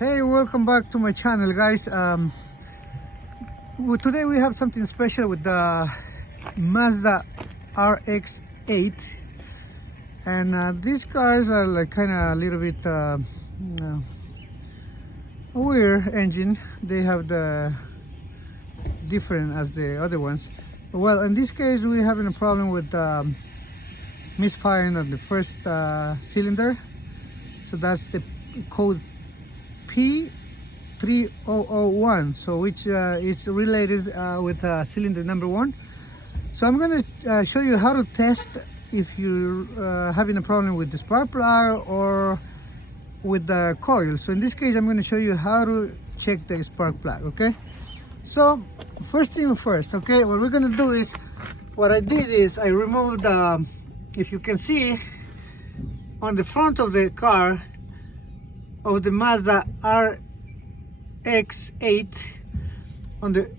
Hey, welcome back to my channel, guys. Today we have something special with the Mazda RX-8, and these cars are like kind of a little bit weird engine. They have the different as the other ones. Well, in this case we having a problem with misfiring on the first cylinder, so that's the code P3001, so which is related with cylinder number 1. So I'm going to show you how to test if you're having a problem with the spark plug or with the coil. So in this case I'm going to show you how to check the spark plug. Okay, so first thing first, okay, what we're going to do is, what I did is I removed if you can see on the front of the car of the Mazda RX-8, on the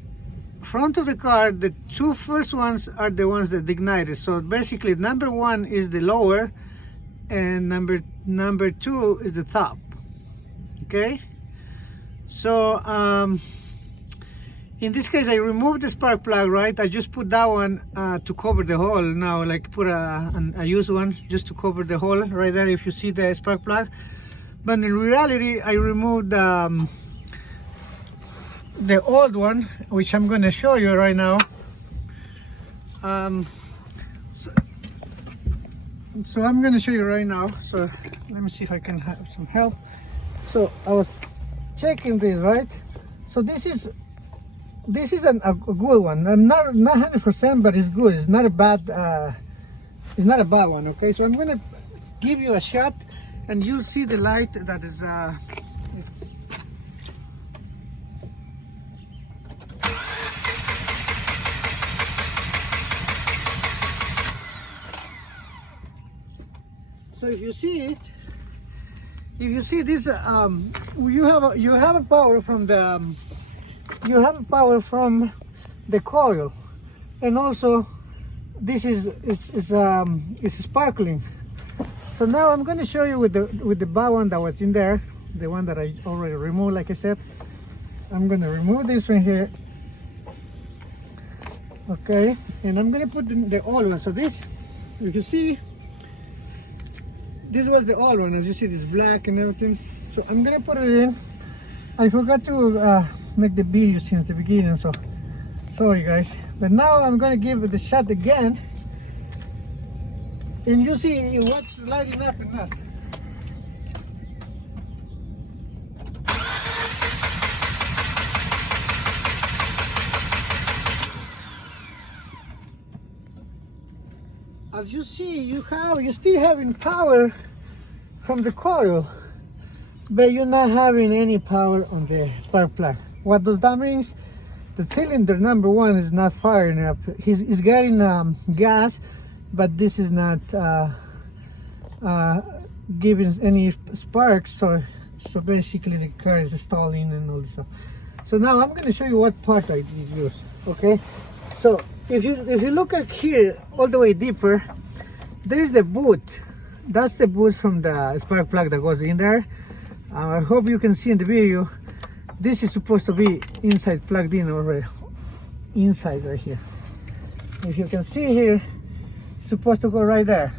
front of the car, the two first ones are the ones that ignited. So basically number 1 is the lower and number 2 is the top. Okay, so in this case I removed the spark plug, right? I just put that one to cover the hole. Now like put a used one just to cover the hole right there if you see the spark plug. But in reality, I removed the old one, which I'm going to show you right now. So I'm going to show you right now. So let me see if I can have some help. So I was checking this, right? So this is a good one. I'm not 100%, but it's good. It's not a bad one. Okay, so I'm going to give you a shot. And you'll see the light that is so if you see it, this you have a power from the coil, and also this is sparkling. So now I'm going to show you with the bad one that was in there, the one that I already removed. Like I said, I'm going to remove this one here. Okay, and I'm going to put the old one. So this, you can see, this was the old one. As you see, this black and everything. So I'm going to put it in. I forgot to make the video since the beginning, so sorry guys. But now I'm going to give it a shot again. And you see what's lighting up and not. As you see, you're still having power from the coil, but you're not having any power on the spark plug. What does that mean? The cylinder number 1 is not firing up. He's getting gas, but this is not giving any sparks, so basically the car is stalling and all this stuff. So now I'm going to show you what part I did use. Okay, so if you look at here all the way deeper, there is the boot. That's the boot from the spark plug that goes in there. I hope you can see in the video. This is supposed to be inside, plugged in already, inside right here. If you can see here, supposed to go right there.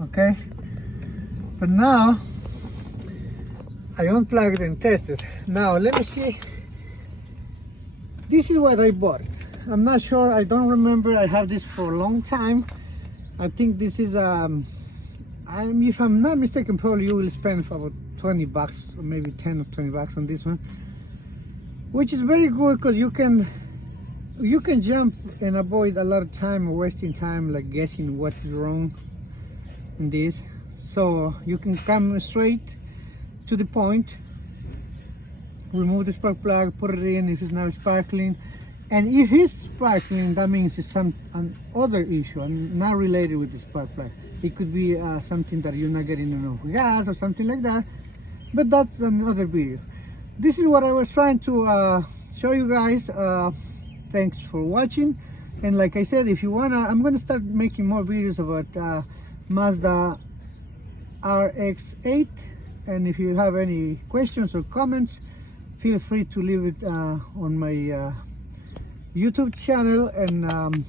Okay, but now I unplugged and tested. Now let me see. This is what I bought. I'm not sure, I don't remember. I have this for a long time. I think this is if I'm not mistaken, probably you will spend for about 20 bucks or maybe 10 or 20 bucks on this one, which is very good because you can jump and avoid a lot of time, wasting time like guessing what is wrong in this. So you can come straight to the point, remove the spark plug, put it in if it's not sparkling. And if it's sparkling, that means it's another issue and not related with the spark plug. It could be something that you're not getting enough gas or something like that, but that's another video. This is what I was trying to show you guys. Thanks for watching, and like I said, if you wanna, I'm gonna start making more videos about Mazda RX-8 And if you have any questions or comments, feel free to leave it on my YouTube channel, and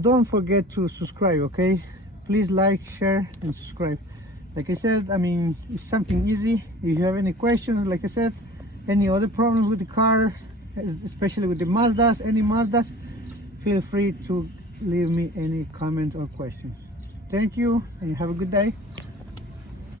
don't forget to subscribe, okay? Please like, share, and subscribe. Like I said, I mean, it's something easy. If you have any questions, like I said, any other problems with the cars, especially with the Mazdas, any Mazdas, feel free to leave me any comments or questions. Thank you, and have a good day.